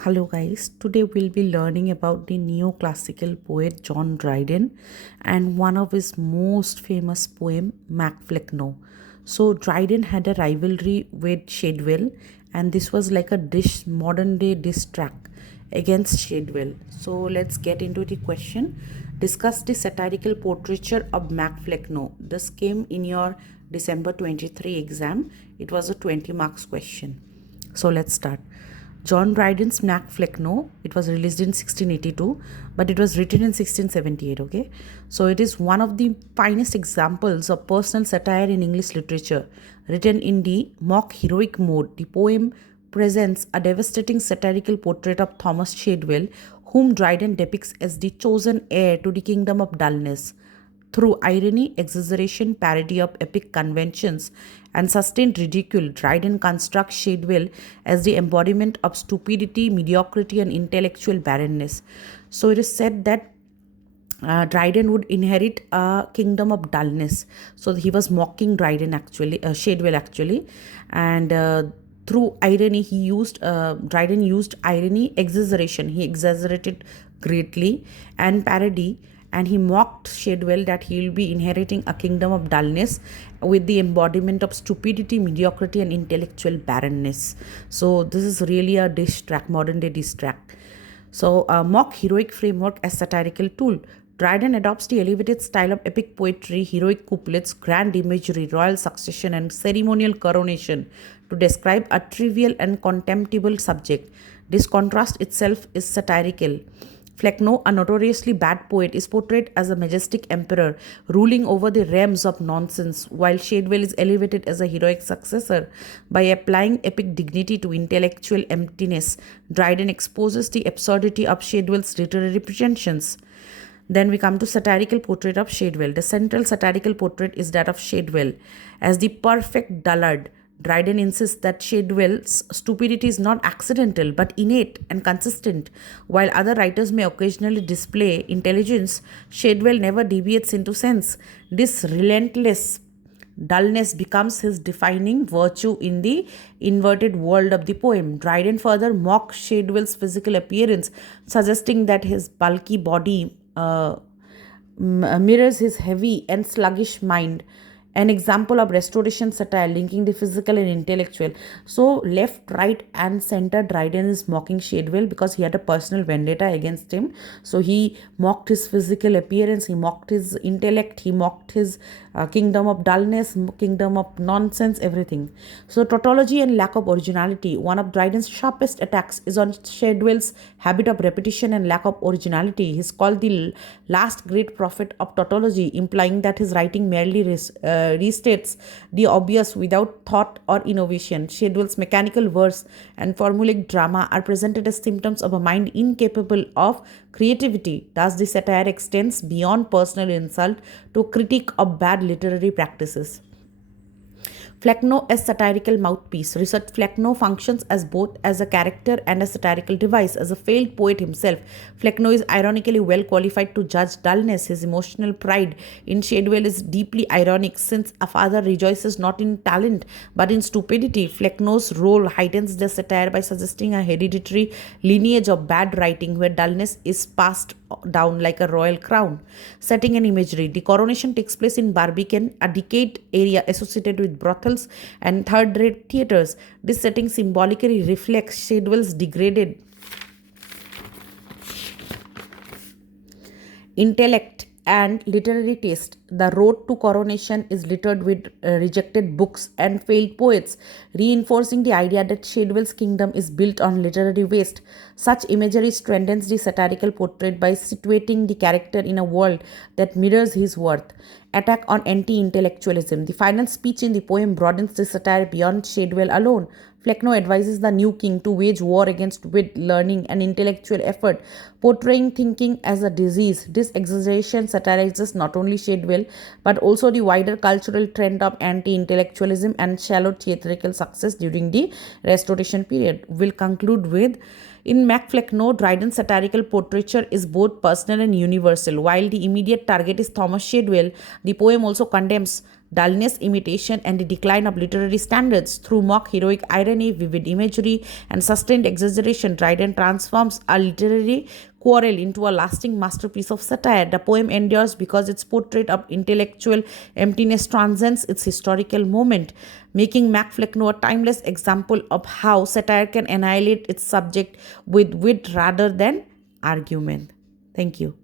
Hello guys, today we'll be learning about the neoclassical poet John Dryden and one of his most famous poem Flecknoe. So Dryden had a rivalry with Shadwell and this was like a modern day diss track against Shadwell. So let's get into the question. Discuss the satirical portraiture of Flecknoe. This came in your December 23 exam. It was a 20 marks question. So let's start. John Dryden's Flecknoe, it was released in 1682, but it was written in 1678, okay? So it is one of the finest examples of personal satire in English literature. Written in the mock heroic mode, the poem presents a devastating satirical portrait of Thomas Shadwell, whom Dryden depicts as the chosen heir to the kingdom of dullness. Through irony, exaggeration, parody of epic conventions, and sustained ridicule, Dryden constructs Shadwell as the embodiment of stupidity, mediocrity, and intellectual barrenness. So it is said that Dryden would inherit a kingdom of dullness. So he was mocking Shadwell actually, and through irony, Dryden used irony, exaggeration. He exaggerated greatly, and parody, and he mocked Shadwell that he will be inheriting a kingdom of dullness with the embodiment of stupidity, mediocrity, and intellectual barrenness. So this is really a diss track, modern day diss track. So, mock heroic framework as satirical tool. Dryden adopts the elevated style of epic poetry, heroic couplets, grand imagery, royal succession, and ceremonial coronation to describe a trivial and contemptible subject. This contrast itself is satirical. Flecknoe, a notoriously bad poet, is portrayed as a majestic emperor ruling over the realms of nonsense, while Shadwell is elevated as a heroic successor. By applying epic dignity to intellectual emptiness, Dryden exposes the absurdity of Shadwell's literary pretensions. Then we come to satirical portrait of Shadwell. The central satirical portrait is that of Shadwell as the perfect dullard. Dryden insists that Shadwell's stupidity is not accidental but innate and consistent. While other writers may occasionally display intelligence, Shadwell never deviates into sense. This relentless dullness becomes his defining virtue in the inverted world of the poem. Dryden further mocks Shadwell's physical appearance, suggesting that his bulky body mirrors his heavy and sluggish mind. An example of restoration satire linking the physical and intellectual. So, left, right, and center, Dryden is mocking Shadwell because he had a personal vendetta against him. So, he mocked his physical appearance, he mocked his intellect, he mocked his kingdom of dullness, kingdom of nonsense, everything. So, tautology and lack of originality. One of Dryden's sharpest attacks is on Shadwell's habit of repetition and lack of originality. He is called the last great prophet of tautology, implying that his writing merely restates the obvious without thought or innovation. Shadwell's mechanical verse and formulaic drama are presented as symptoms of a mind incapable of creativity. Thus, the satire extends beyond personal insult to critique of bad literary practices. Flecknoe as satirical mouthpiece. Research Flecknoe functions as both as a character and a satirical device. As a failed poet himself, Flecknoe is ironically well qualified to judge dullness. His emotional pride in Shadwell is deeply ironic, since a father rejoices not in talent but in stupidity. Flecknoe's role heightens the satire by suggesting a hereditary lineage of bad writing where dullness is passed down like a royal crown. Setting and imagery. The coronation takes place in Barbican, a decayed area associated with brothels and third-rate theatres. This setting symbolically reflects Shadwell's degraded intellect and literary taste. The road to coronation is littered with rejected books and failed poets, reinforcing the idea that Shadwell's kingdom is built on literary waste. Such imagery strengthens the satirical portrait by situating the character in a world that mirrors his worth. Attack on anti-intellectualism. The final speech in the poem broadens the satire beyond Shadwell alone. Flecknoe advises the new king to wage war against wit, learning, and intellectual effort, portraying thinking as a disease. This exaggeration satirizes not only Shadwell but also the wider cultural trend of anti-intellectualism and shallow theatrical success during the Restoration period. We'll conclude with in Flecknoe, Dryden's satirical portraiture is both personal and universal. While the immediate target is Thomas Shadwell, the poem also condemns dullness, imitation, and the decline of literary standards. Through mock heroic irony, vivid imagery, and sustained exaggeration, Dryden transforms a literary quarrel into a lasting masterpiece of satire. The poem endures because its portrait of intellectual emptiness transcends its historical moment, making Flecknoe a timeless example of how satire can annihilate its subject with wit rather than argument. Thank you.